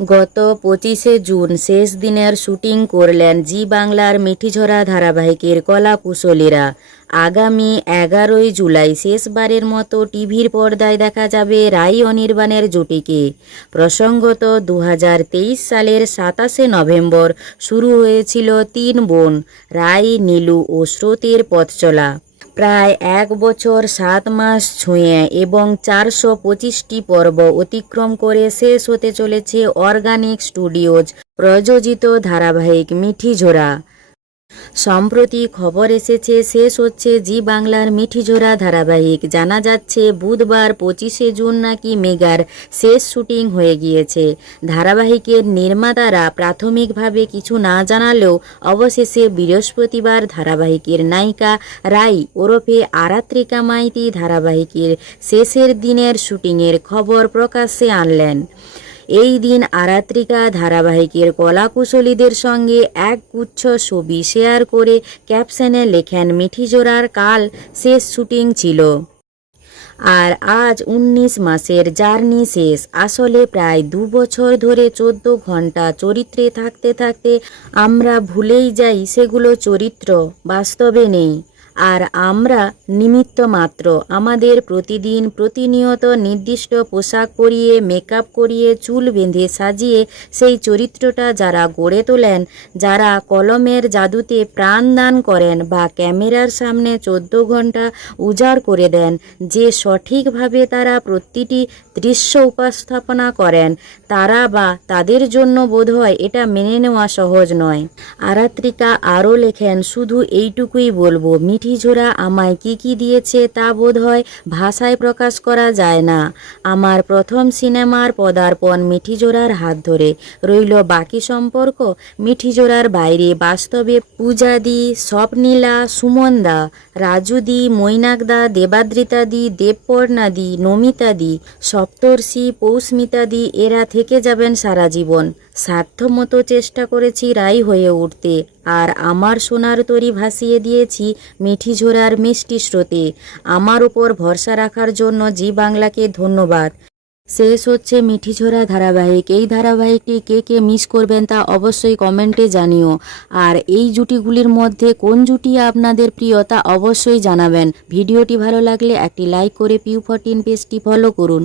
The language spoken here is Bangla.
গত পঁচিশে জুন শেষ দিনের শুটিং করলেন জি বাংলার মিঠিঝরা ধারাবাহিকের কলা কুশলীরা আগামী এগারোই জুলাই শেষবারের মতো টিভির পর্দায় দেখা যাবে রাই অনির্বাণের জুটিকে। প্রসঙ্গত দু হাজার তেইশ সালের সাতাশে নভেম্বর শুরু হয়েছিল তিন বোন, রাই, নীলু ও স্রোতের পথ চলা প্রায় এক বছর সাত মাস ছুঁয়ে এবং চারশো পঁচিশটি পর্ব অতিক্রম করে শেষ হতে চলেছে অর্গানিক স্টুডিওজ প্রযোজিত ধারাবাহিক মিঠি ঝোড়া সম্প্রতি খবর এসেছে, শেষ হচ্ছে জি বাংলার মিঠিঝোড়া ধারাবাহিক। জানা যাচ্ছে, বুধবার পঁচিশে জুন নাকি মেগার শেষ শুটিং হয়ে গিয়েছে। ধারাবাহিকের নির্মাতারা প্রাথমিকভাবে কিছু না জানালেও অবশেষে বৃহস্পতিবার ধারাবাহিকের নায়িকা রাই ওরফে আরাত্রিকা মাইতি ধারাবাহিকের শেষের দিনের শুটিংয়ের খবর প্রকাশ্যে আনলেন। এই দিন আরাত্রিকা ধারাবাহিকের কলাকুশলীদের সঙ্গে এক গুচ্ছ ছবি শেয়ার করে ক্যাপশনে লেখেন মিঠিজোড়ার কাল শেষ শুটিং ছিল। আর আজ উনিশ মাসের জার্নি শেষ। আসলে প্রায় দু বছর ধরে চোদ্দ ঘণ্টা চরিত্রে থাকতে থাকতে আমরা ভুলেই যাই সেগুলো চরিত্র, বাস্তবে নেই। আর আমরা নিমিত্ত মাত্র। আমাদের প্রতিদিন প্রতিনিয়ত নির্দিষ্ট পোশাক পরিয়ে মেকআপ করিয়ে, চুল বেঁধে সাজিয়ে সেই চরিত্রটা যারা গড়ে তোলেন, যারা কলমের জাদুতে প্রাণ দান করেন বা ক্যামেরার সামনে চোদ্দ ঘণ্টা উজাড় করে দেন, যে সঠিকভাবে তারা প্রতিটি দৃশ্য উপস্থাপনা করেন, তারা বা তাদের জন্য বোধহয় এটা মেনে নেওয়া সহজ নয়। আরাত্রিকা আরও লেখেন, শুধু এইটুকুই বলব মিঠিঝোড়া আমায় কি কি দিয়েছে তা বোধহয় ভাষায় প্রকাশ করা যায় না। আমার প্রথম সিনেমার পদার্পণ মিঠিজোড়ার হাত ধরে। রইল বাকি সম্পর্ক মিঠিজোড়ার বাইরে। বাস্তবে পূজাদি, স্বপ্নীলা, সুমনদা, রাজুদি, মৈনাকদা, দেবাদ্রিতাদি, দেবপর্ণাদি, নমিতাদি, সপ্তর্ষি পৌস্মিতাদি এরা থেকে যাবেন সারা জীবন। সাধ্যমতো চেষ্টা করেছি রাই হয়ে উঠতে, আর আমার সোনার তরি ভাসিয়ে দিয়েছি মিঠি ঝোড়ার মিষ্টি স্রোতে। আমার উপর ভরসা রাখার জন্য জি বাংলাকে ধন্যবাদ। শেষ হচ্ছে মিঠিঝোড়া ধারাবাহিক। এই ধারাবাহিকটি কে কে মিস করবেন তা অবশ্যই কমেন্টে জানিও। আর এই জুটিগুলির মধ্যে কোন জুটি আপনাদের প্রিয় তা অবশ্যই জানাবেন। ভিডিওটি ভালো লাগলে একটি লাইক করে পিউ ফরটিন পেজটি ফলো করুন।